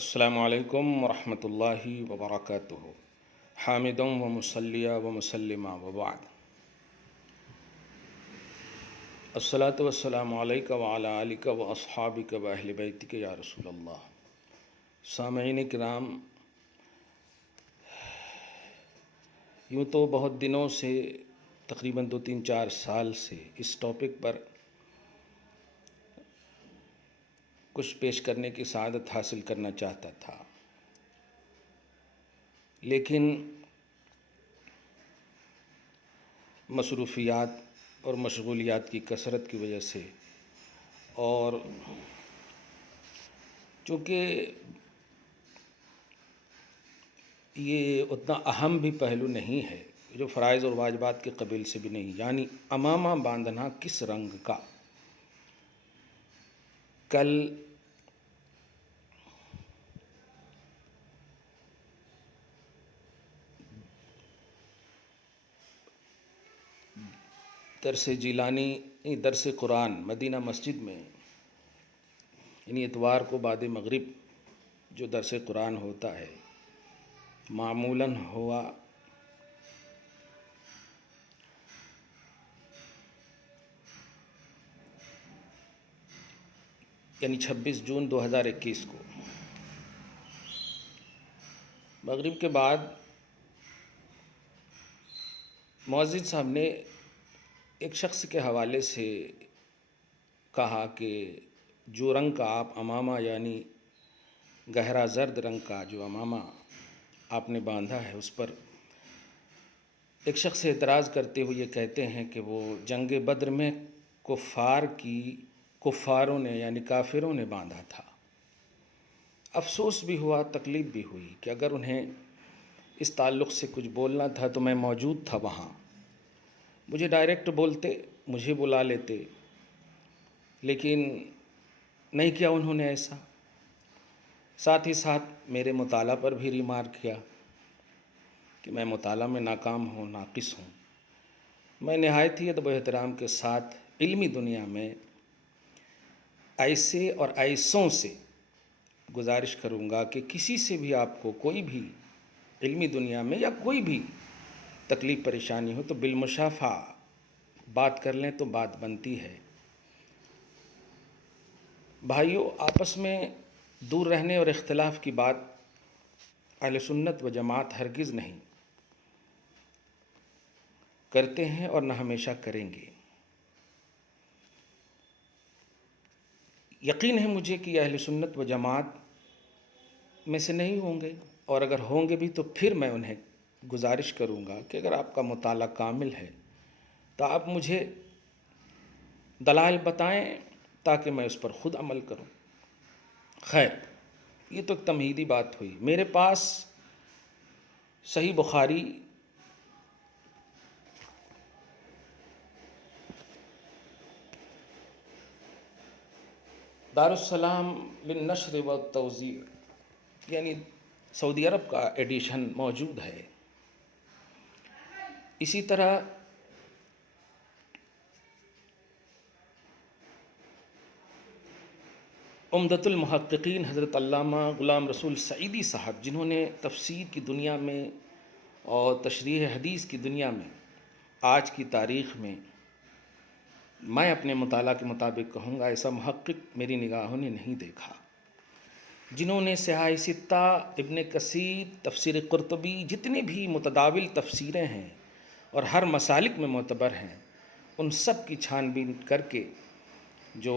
السلام علیکم ورحمۃ اللہ وبرکاتہ حامد و مصلیہ و مسلمہ وبعد الصلاۃ والسلام علیک وعلی آلک و اصحابک و اہل بیتک یا رسول اللہ۔ سامعین کرام، یوں تو بہت دنوں سے تقریباً 2-3-4 سال سے اس ٹاپک پر کچھ پیش کرنے کی سعادت حاصل کرنا چاہتا تھا، لیکن مصروفیات اور مشغولیات کی کثرت کی وجہ سے، اور چونکہ یہ اتنا اہم بھی پہلو نہیں ہے جو فرائض اور واجبات کے قبیل سے بھی نہیں، یعنی امامہ باندھنا کس رنگ کا۔ کل درس جیلانی درس قرآن مدینہ مسجد میں، یعنی اتوار کو بعد مغرب جو درس قرآن ہوتا ہے، معمولاً ہوا یعنی 26 جون 2021 کو مغرب کے بعد مؤذن صاحب نے ایک شخص کے حوالے سے کہا کہ جو رنگ کا آپ امامہ، یعنی گہرا زرد رنگ کا جو امامہ آپ نے باندھا ہے، اس پر ایک شخص اعتراض کرتے ہوئے یہ کہتے ہیں کہ وہ جنگ بدر میں کفاروں نے یعنی کافروں نے باندھا تھا۔ افسوس بھی ہوا، تکلیف بھی ہوئی کہ اگر انہیں اس تعلق سے کچھ بولنا تھا تو میں موجود تھا وہاں، مجھے ڈائریکٹ بولتے، مجھے بلا لیتے، لیکن نہیں کیا انہوں نے ایسا۔ ساتھ ہی ساتھ میرے مطالعہ پر بھی ریمارک کیا کہ میں مطالعہ میں ناکام ہوں، ناقص ہوں۔ میں نہایت ہی ادب و احترام کے ساتھ علمی دنیا میں ایسے اور ایسوں سے گزارش کروں گا کہ کسی سے بھی آپ کو کوئی بھی علمی دنیا میں یا کوئی بھی تکلیف پریشانی ہو تو بالمشافہ بات کر لیں تو بات بنتی ہے۔ بھائیوں، آپس میں دور رہنے اور اختلاف کی بات اہل سنت و جماعت ہرگز نہیں کرتے ہیں اور نہ ہمیشہ کریں گے۔ یقین ہے مجھے کہ اہل سنت و جماعت میں سے نہیں ہوں گے، اور اگر ہوں گے بھی تو پھر میں انہیں گزارش کروں گا کہ اگر آپ کا مطالعہ کامل ہے تو آپ مجھے دلائل بتائیں تاکہ میں اس پر خود عمل کروں۔ خیر، یہ تو ایک تمہیدی بات ہوئی۔ میرے پاس صحیح بخاری دارالسلام للنشر والتوزیع یعنی سعودی عرب کا ایڈیشن موجود ہے۔ اسی طرح عمدۃ المحققین حضرت علامہ غلام رسول سعیدی صاحب، جنہوں نے تفسیر کی دنیا میں اور تشریح حدیث کی دنیا میں آج کی تاریخ میں، میں اپنے مطالعہ کے مطابق کہوں گا، ایسا محقق میری نگاہوں نے نہیں دیکھا، جنہوں نے صحاح ستہ، ابن کثیر، تفسیر قرطبی، جتنی بھی متداول تفسیریں ہیں اور ہر مسالک میں معتبر ہیں، ان سب کی چھان بین کر کے جو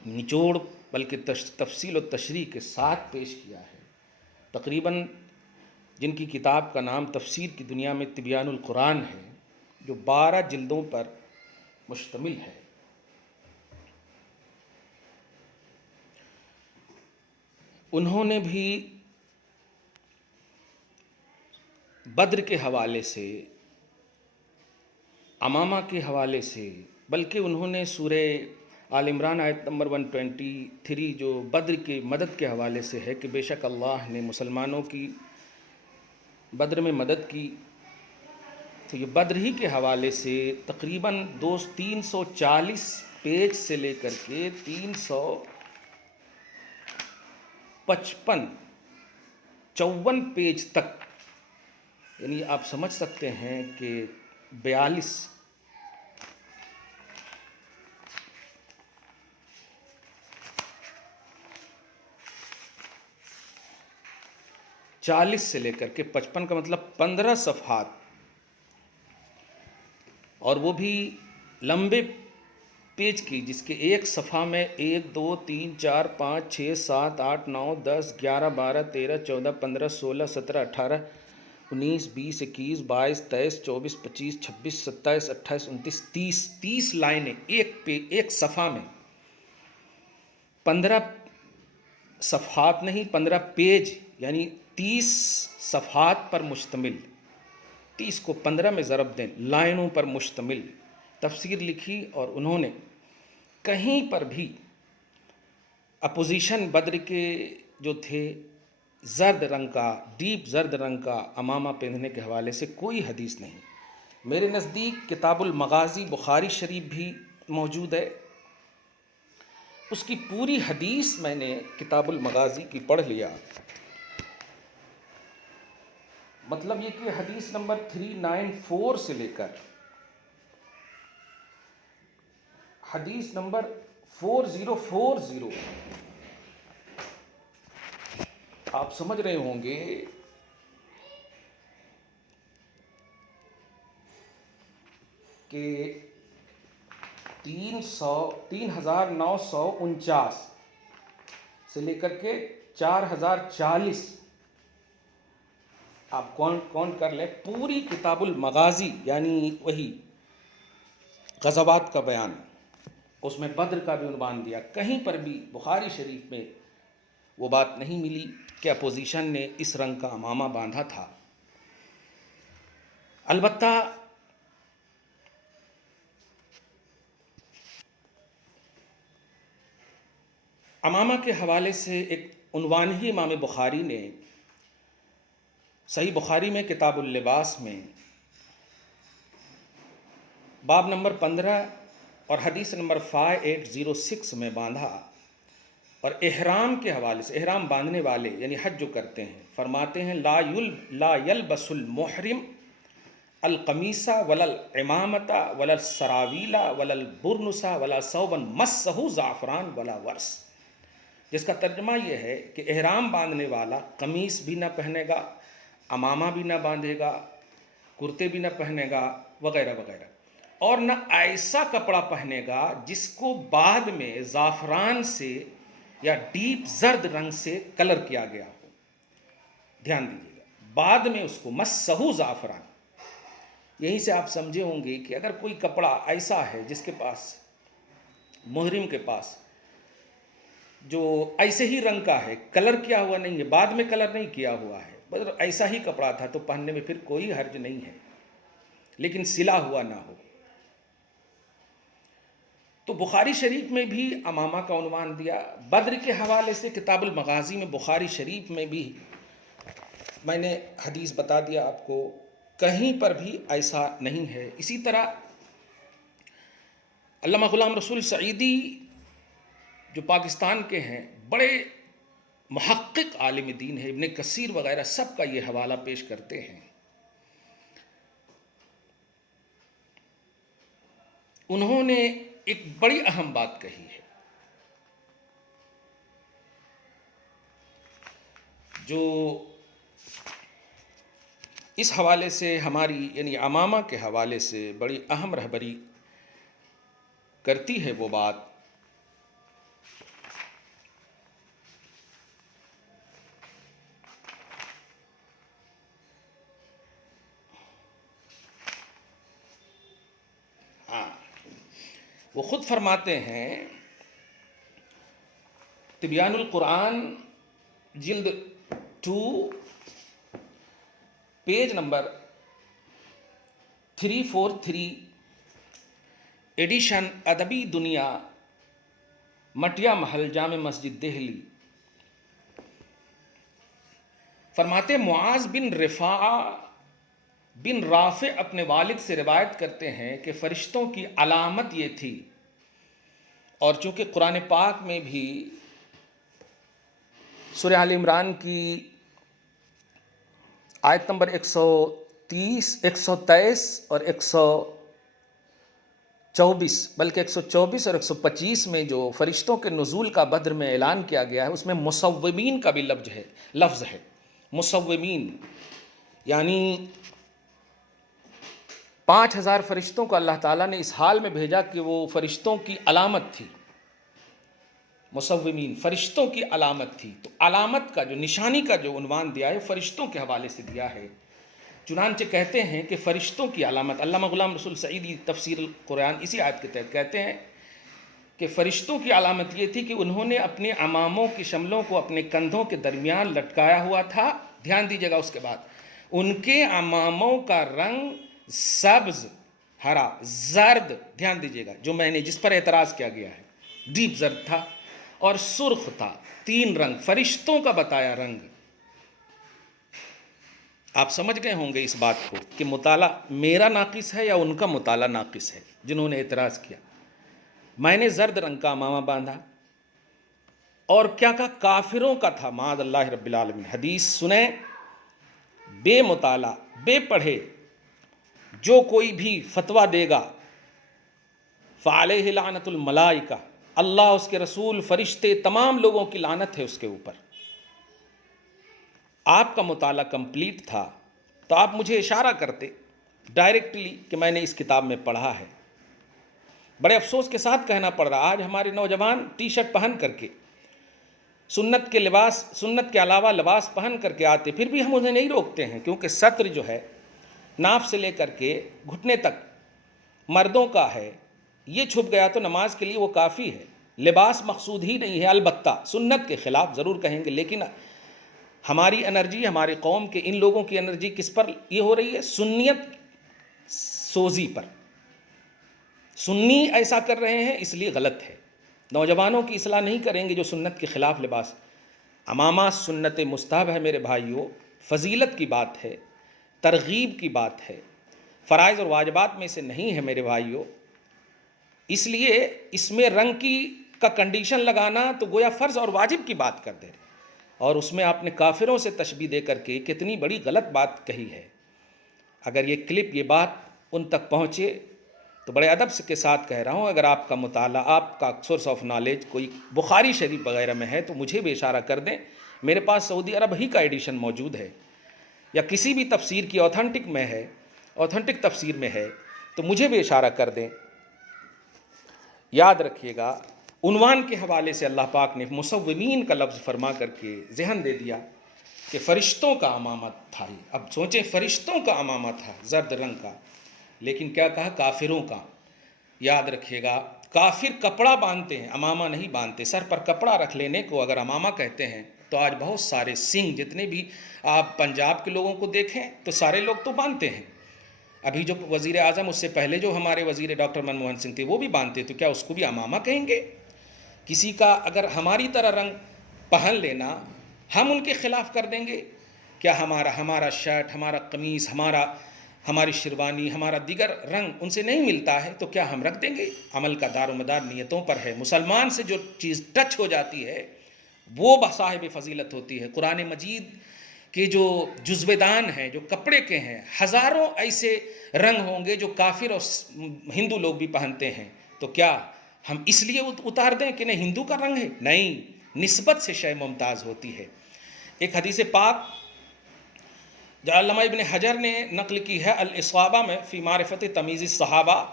نچوڑ بلکہ تفصیل و تشریح کے ساتھ پیش کیا ہے، تقریباً جن کی کتاب کا نام تفسیر کی دنیا میں تبیان القرآن ہے، جو 12 جلدوں پر مشتمل ہے۔ انہوں نے بھی بدر کے حوالے سے، امامہ کے حوالے سے، بلکہ انہوں نے سورہ آل عمران آیت نمبر 123 جو بدر کے مدد کے حوالے سے ہے کہ بے شک اللہ نے مسلمانوں کی بدر میں مدد کی، تو یہ بدر ہی کے حوالے سے تقریباً 340 پیج سے لے کر کے 54 پیج تک، یعنی آپ سمجھ سکتے ہیں کہ 40 سے لے کر کے 55 کا مطلب 15 صفحات، اور وہ بھی لمبے پیج کی، جس کے ایک صفحہ میں 1 2 3 4 5 6 7 8 9 10 11 12 13 14 15 16 17 18 19 20 21 22 23 24 25 26 27 28 29 30 لائنیں ایک صفحہ میں، 15 صفحات نہیں 15 پیج، یعنی 30 صفحات پر مشتمل، 30 کو 15 میں ضرب دیں، لائنوں پر مشتمل تفسیر لکھی، اور انہوں نے کہیں پر بھی اپوزیشن بدر کے جو تھے زرد رنگ کا، ڈیپ زرد رنگ کا امامہ پہننے کے حوالے سے کوئی حدیث نہیں۔ میرے نزدیک کتاب المغازی بخاری شریف بھی موجود ہے، اس کی پوری حدیث میں نے کتاب المغازی کی پڑھ لیا، مطلب یہ کہ حدیث نمبر 394 سے لے کر حدیث نمبر 4040، آپ سمجھ رہے ہوں گے کہ 3949 سے لے کر کے 4040، آپ کون کر لیں، پوری کتاب المغازی، یعنی وہی غزوات کا بیان، اس میں بدر کا بھی عنوان دیا، کہیں پر بھی بخاری شریف میں وہ بات نہیں ملی کہ اپوزیشن نے اس رنگ کا امامہ باندھا تھا۔ البتہ امامہ کے حوالے سے ایک عنوان ہی امام بخاری نے صحیح بخاری میں کتاب اللباس میں باب نمبر 15 اور حدیث نمبر 5806 میں باندھا، اور احرام کے حوالے سے، احرام باندھنے والے یعنی حج جو کرتے ہیں، فرماتے ہیں لا یلبس المحرم القمیص ولا العمامۃ ولا السراویل ولا البرنس ولا ثوبا مسہ زعفران ولا ورس، جس کا ترجمہ یہ ہے کہ احرام باندھنے والا قمیص بھی نہ پہنے گا، امامہ بھی نہ باندھے گا، کرتے بھی نہ پہنے گا، وغیرہ وغیرہ، اور نہ ایسا کپڑا پہنے گا جس کو بعد میں زعفران سے یا ڈیپ زرد رنگ سے کلر کیا گیا ہو۔ دھیان دیجیے گا، بعد میں اس کو مسہ زعفران، یہیں سے آپ سمجھے ہوں گے کہ اگر کوئی کپڑا ایسا ہے جس کے پاس، محرم کے پاس، جو ایسے ہی رنگ کا ہے، کلر کیا ہوا نہیں ہے، بعد میں کلر نہیں کیا ہوا ہے، بس ایسا ہی کپڑا تھا تو پہننے میں پھر کوئی حرج نہیں ہے، لیکن سلا ہوا نہ ہو۔ تو بخاری شریف میں بھی امامہ کا عنوان دیا، بدر کے حوالے سے کتاب المغازی میں، بخاری شریف میں بھی میں نے حدیث بتا دیا آپ کو، کہیں پر بھی ایسا نہیں ہے۔ اسی طرح علامہ غلام رسول سعیدی جو پاکستان کے ہیں، بڑے محقق عالم دین ہے، ابن کثیر وغیرہ سب کا یہ حوالہ پیش کرتے ہیں، انہوں نے ایک بڑی اہم بات کہی ہے جو اس حوالے سے ہماری، یعنی امامہ کے حوالے سے بڑی اہم رہبری کرتی ہے۔ وہ بات وہ خود فرماتے ہیں، تبیان القرآن جلد 2 پیج نمبر 343، ایڈیشن ادبی دنیا، مٹیا محل، جامع مسجد دہلی، فرماتے معاذ بن رافع اپنے والد سے روایت کرتے ہیں کہ فرشتوں کی علامت یہ تھی، اور چونکہ قرآن پاک میں بھی سورہ آل عمران کی آیت نمبر 130 123 اور 124 بلکہ 124 اور 125 میں جو فرشتوں کے نزول کا بدر میں اعلان کیا گیا ہے، اس میں مصومین کا بھی لفظ ہے مصومین، یعنی 5000 فرشتوں کو اللہ تعالیٰ نے اس حال میں بھیجا کہ وہ فرشتوں کی علامت تھی. مصومین فرشتوں کی علامت تھی. تو علامت کا جو نشانی کا جو عنوان دیا ہے فرشتوں کے حوالے سے دیا ہے. چنانچہ کہتے ہیں کہ فرشتوں کی علامت، علامہ غلام رسول سعیدی تفسیر القرآن اسی آیت کے تحت کہتے ہیں کہ فرشتوں کی علامت یہ تھی کہ انہوں نے اپنے عماموں کی شملوں کو اپنے کندھوں کے درمیان لٹکایا ہوا تھا. دھیان دیجیے گا، اس کے بعد ان کے عماموں کا رنگ سبز، ہرا، زرد، دھیان دیجیے گا، جو میں نے جس پر اعتراض کیا گیا ہے، ڈیپ زرد تھا اور سرخ تھا. 3 رنگ فرشتوں کا بتایا رنگ. آپ سمجھ گئے ہوں گے اس بات کو کہ مطالعہ میرا ناقص ہے یا ان کا مطالعہ ناقص ہے جنہوں نے اعتراض کیا. میں نے زرد رنگ کا امامہ باندھا اور کیا کہا، کافروں کا تھا، معاذ اللہ رب العالمین. حدیث سنیں، بے مطالعہ بے پڑھے جو کوئی بھی فتویٰ دے گا فعلیہ لعنت الملائکہ، اللہ، اس کے رسول، فرشتے، تمام لوگوں کی لعنت ہے اس کے اوپر. آپ کا مطالعہ کمپلیٹ تھا تو آپ مجھے اشارہ کرتے ڈائریکٹلی کہ میں نے اس کتاب میں پڑھا ہے. بڑے افسوس کے ساتھ کہنا پڑ رہا، آج ہمارے نوجوان ٹی شرٹ پہن کر کے سنت کے علاوہ لباس پہن کر کے آتے، پھر بھی ہم انہیں نہیں روکتے ہیں، کیونکہ سطر جو ہے ناف سے لے کر کے گھٹنے تک مردوں کا ہے. یہ چھپ گیا تو نماز کے لیے وہ کافی ہے. لباس مقصود ہی نہیں ہے. البتہ سنت کے خلاف ضرور کہیں گے، لیکن ہماری انرجی، ہماری قوم کے ان لوگوں کی انرجی کس پر یہ ہو رہی ہے؟ سنیت سوزی پر. سنی ایسا کر رہے ہیں اس لیے غلط ہے. نوجوانوں کی اصلاح نہیں کریں گے جو سنت کے خلاف لباس. امامہ سنت مستحب ہے میرے بھائیوں، فضیلت کی بات ہے، ترغیب کی بات ہے، فرائض اور واجبات میں سے نہیں ہے میرے بھائیوں. اس لیے اس میں رنگ کا کنڈیشن لگانا تو گویا فرض اور واجب کی بات کر دے رہے، اور اس میں آپ نے کافروں سے تشبیہ دے کر کے کتنی بڑی غلط بات کہی ہے. اگر یہ کلپ، یہ بات ان تک پہنچے تو بڑے ادب کے ساتھ کہہ رہا ہوں، اگر آپ کا مطالعہ، آپ کا سورس آف نالج کوئی بخاری شریف وغیرہ میں ہے تو مجھے بھی اشارہ کر دیں. میرے پاس سعودی عرب ہی کا ایڈیشن موجود ہے، یا کسی بھی تفسیر کی اوتھنٹک تفسیر میں ہے تو مجھے بھی اشارہ کر دیں. یاد رکھیے گا، عنوان کے حوالے سے اللہ پاک نے مصومین کا لفظ فرما کر کے ذہن دے دیا کہ فرشتوں کا امامہ تھا. اب سوچیں، فرشتوں کا امامہ تھا زرد رنگ کا، لیکن کیا کہا؟ کافروں کا. یاد رکھیے گا، کافر کپڑا باندھتے ہیں، امامہ نہیں باندھتے. سر پر کپڑا رکھ لینے کو اگر امامہ کہتے ہیں تو آج بہت سارے سنگھ، جتنے بھی آپ پنجاب کے لوگوں کو دیکھیں تو سارے لوگ تو باندھتے ہیں. ابھی جو وزیر اعظم، اس سے پہلے جو ہمارے وزیر ڈاکٹر منموہن سنگھ تھے، وہ بھی باندھتے. تو کیا اس کو بھی امامہ کہیں گے؟ کسی کا اگر ہماری طرح رنگ پہن لینا، ہم ان کے خلاف کر دیں گے؟ کیا ہمارا شرٹ، ہمارا قمیص، ہماری شیروانی، ہمارا دیگر رنگ ان سے نہیں ملتا ہے تو کیا ہم رکھ دیں گے؟ عمل کا دار و مدار نیتوں پر ہے. مسلمان سے جو چیز ٹچ ہو جاتی ہے وہ صاحب فضیلت ہوتی ہے. قرآن مجید کے جو جزویدان ہیں، جو کپڑے کے ہیں، ہزاروں ایسے رنگ ہوں گے جو کافر اور ہندو لوگ بھی پہنتے ہیں. تو کیا ہم اس لیے اتار دیں کہ نہیں ہندو کا رنگ ہے؟ نہیں، نسبت سے شے ممتاز ہوتی ہے. ایک حدیث پاک جو علامہ ابن حجر نے نقل کی ہے الاصابہ میں فی معرفت تمیز الصحابہ،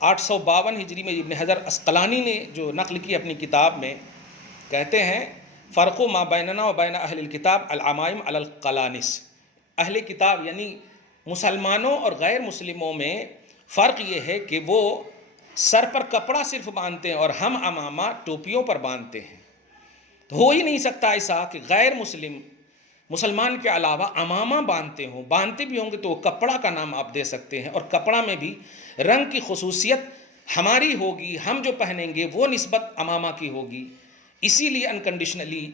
852 ہجری میں ابن حجر اسقلانی نے جو نقل کی اپنی کتاب میں، کہتے ہیں فرق ما بیننا و بین اہل الکتاب العمائم علی القلانس. اہل کتاب یعنی مسلمانوں اور غیر مسلموں میں فرق یہ ہے کہ وہ سر پر کپڑا صرف باندھتے ہیں اور ہم امامہ ٹوپیوں پر باندھتے ہیں. تو ہو ہی نہیں سکتا ایسا کہ غیر مسلمان کے علاوہ امامہ باندھتے بھی ہوں گے تو وہ کپڑا کا نام آپ دے سکتے ہیں، اور کپڑا میں بھی رنگ کی خصوصیت ہماری ہوگی، ہم جو پہنیں گے وہ نسبت امامہ کی ہوگی. اسی لیے انکنڈیشنلی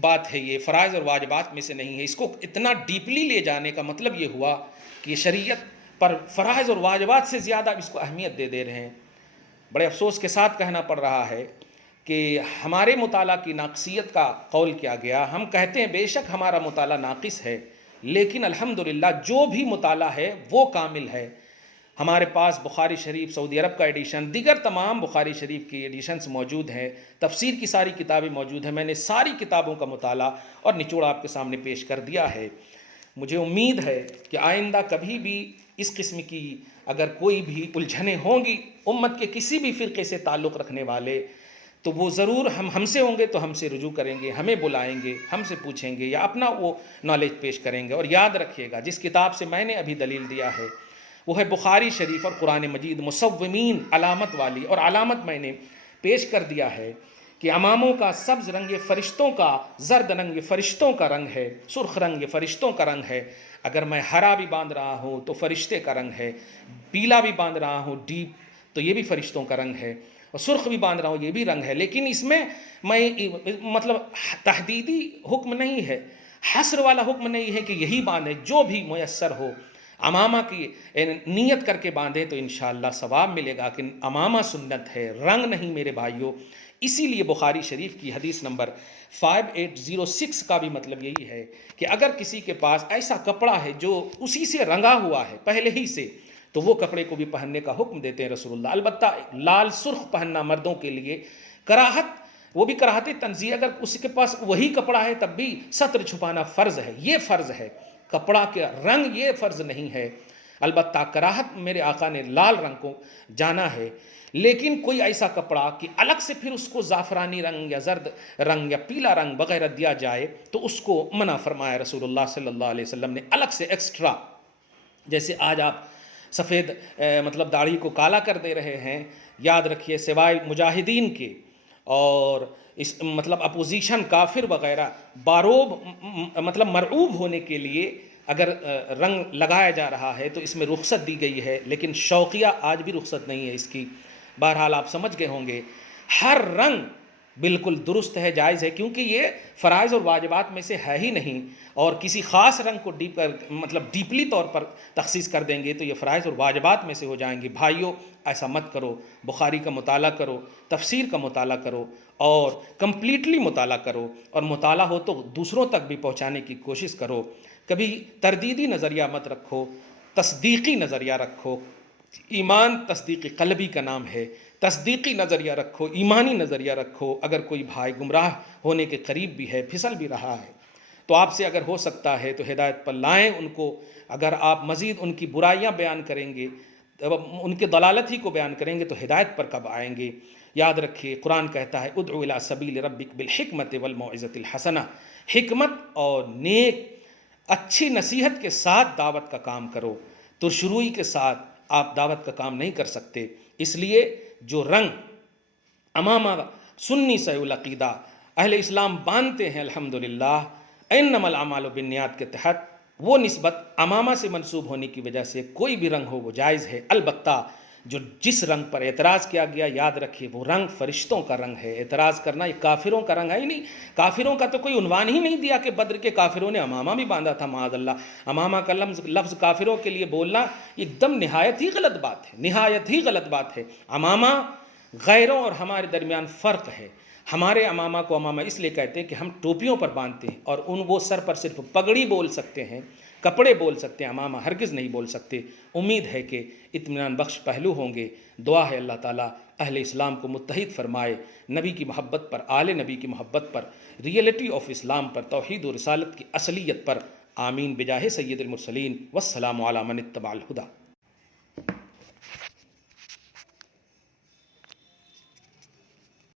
بات ہے، یہ فرائض اور واجبات میں سے نہیں ہے. اس کو اتنا ڈیپلی لے جانے کا مطلب یہ ہوا کہ یہ شریعت پر فرائض اور واجبات سے زیادہ اس کو اہمیت دے رہے ہیں. بڑے افسوس کے ساتھ کہنا پڑ رہا ہے کہ ہمارے مطالعہ کی ناقصیت کا قول کیا گیا. ہم کہتے ہیں بے شک ہمارا مطالعہ ناقص ہے، لیکن الحمدللہ جو بھی مطالعہ ہے وہ کامل ہے. ہمارے پاس بخاری شریف سعودی عرب کا ایڈیشن، دیگر تمام بخاری شریف کی ایڈیشنز موجود ہیں، تفسیر کی ساری کتابیں موجود ہیں. میں نے ساری کتابوں کا مطالعہ اور نچوڑ آپ کے سامنے پیش کر دیا ہے. مجھے امید ہے کہ آئندہ کبھی بھی اس قسم کی اگر کوئی بھی الجھنیں ہوں گی امت کے کسی بھی فرقے سے تعلق رکھنے والے، تو وہ ضرور ہم سے ہوں گے تو ہم سے رجوع کریں گے، ہمیں بلائیں گے، ہم سے پوچھیں گے یا اپنا وہ نالج پیش کریں گے. اور یاد رکھیے گا جس کتاب سے میں نے ابھی دلیل دیا ہے وہ ہے بخاری شریف اور قرآن مجید، مصومین علامت والی. اور علامت میں نے پیش کر دیا ہے کہ اماموں کا سبز رنگ یہ فرشتوں کا، زرد رنگ یہ فرشتوں کا رنگ ہے، سرخ رنگ یہ فرشتوں کا رنگ ہے. اگر میں ہرا بھی باندھ رہا ہوں تو فرشتے کا رنگ ہے، پیلا بھی باندھ رہا ہوں ڈیپ تو یہ بھی فرشتوں کا رنگ ہے، اور سرخ بھی باندھ رہا ہوں یہ بھی رنگ ہے. لیکن اس میں مطلب تحدیدی حکم نہیں ہے، حصر والا حکم نہیں ہے کہ یہی باندھیں، جو بھی میسر ہو. امامہ کی نیت کر کے باندھیں تو انشاءاللہ ثواب ملے گا، کہ امامہ سنت ہے، رنگ نہیں میرے بھائیوں. اسی لیے بخاری شریف کی حدیث نمبر 5806 کا بھی مطلب یہی ہے کہ اگر کسی کے پاس ایسا کپڑا ہے جو اسی سے رنگا ہوا ہے پہلے ہی سے، تو وہ کپڑے کو بھی پہننے کا حکم دیتے ہیں رسول اللہ. البتہ لال سرخ پہننا مردوں کے لیے کراہت، وہ بھی کراہت تنزیہ. اگر اس کے پاس وہی کپڑا ہے تب بھی ستر چھپانا فرض ہے، یہ فرض ہے. کپڑا کے رنگ یہ فرض نہیں ہے. البتہ کراہت میرے آقا نے لال رنگ کو جانا ہے. لیکن کوئی ایسا کپڑا کہ الگ سے پھر اس کو زعفرانی رنگ یا زرد رنگ یا پیلا رنگ وغیرہ دیا جائے تو اس کو منع فرمایا رسول اللہ صلی اللہ علیہ وسلم نے، الگ سے ایکسٹرا. جیسے آج آپ سفید مطلب داڑھی کو کالا کر دے رہے ہیں، یاد رکھیے سوائے مجاہدین کے اور اس مطلب اپوزیشن کافر وغیرہ باروب مطلب مرعوب ہونے کے لیے اگر رنگ لگایا جا رہا ہے تو اس میں رخصت دی گئی ہے، لیکن شوقیہ آج بھی رخصت نہیں ہے اس کی. بہرحال آپ سمجھ گئے ہوں گے ہر رنگ بالکل درست ہے، جائز ہے، کیونکہ یہ فرائض اور واجبات میں سے ہے ہی نہیں. اور کسی خاص رنگ کو ڈیپلی طور پر تخصیص کر دیں گے تو یہ فرائض اور واجبات میں سے ہو جائیں گے. بھائیوں ایسا مت کرو، بخاری کا مطالعہ کرو، تفسیر کا مطالعہ کرو اور کمپلیٹلی مطالعہ کرو، اور مطالعہ ہو تو دوسروں تک بھی پہنچانے کی کوشش کرو. کبھی تردیدی نظریہ مت رکھو، تصدیقی نظریہ رکھو. ایمان تصدیقی قلبی کا نام ہے. تصدیقی نظریہ رکھو، ایمانی نظریہ رکھو. اگر کوئی بھائی گمراہ ہونے کے قریب بھی ہے، پھسل بھی رہا ہے، تو آپ سے اگر ہو سکتا ہے تو ہدایت پر لائیں ان کو. اگر آپ مزید ان کی برائیاں بیان کریں گے، ان کے ضلالت ہی کو بیان کریں گے تو ہدایت پر کب آئیں گے؟ یاد رکھیے قرآن کہتا ہے ادعو الی سبیل ربک بالحکمت والموعظۃ الحسنہ. حکمت اور نیک اچھی نصیحت کے ساتھ دعوت کا کام کرو. ترشروئی کے ساتھ آپ دعوت کا کام نہیں کر سکتے. اس لیے جو رنگ امامہ سنی صحیح العقیدہ اہل اسلام باندھتے ہیں الحمدللہ انما الاعمال بالنیات کے تحت، وہ نسبت امامہ سے منسوب ہونے کی وجہ سے کوئی بھی رنگ ہو وہ جائز ہے. البتہ جس رنگ پر اعتراض کیا گیا، یاد رکھیے وہ رنگ فرشتوں کا رنگ ہے. اعتراض کرنا یہ کافروں کا رنگ ہے ہی نہیں. کافروں کا تو کوئی عنوان ہی نہیں دیا کہ بدر کے کافروں نے امامہ بھی باندھا تھا. معاذ اللہ، امامہ کا لفظ کافروں کے لیے بولنا ایک دم نہایت ہی غلط بات ہے، نہایت ہی غلط بات ہے. امامہ غیروں اور ہمارے درمیان فرق ہے. ہمارے امامہ کو امامہ اس لیے کہتے ہیں کہ ہم ٹوپیوں پر باندھتے ہیں، اور وہ سر پر صرف پگڑی بول سکتے ہیں، کپڑے بول سکتے ہیں، امامہ ہرگز نہیں بول سکتے. امید ہے کہ اطمینان بخش پہلو ہوں گے. دعا ہے اللہ تعالیٰ اہل اسلام کو متحد فرمائے، نبی کی محبت پر، آل نبی کی محبت پر، ریئلٹی آف اسلام پر، توحید و رسالت کی اصلیت پر. آمین بجاہ سید المرسلین. والسلام علی من اتبع الہدی.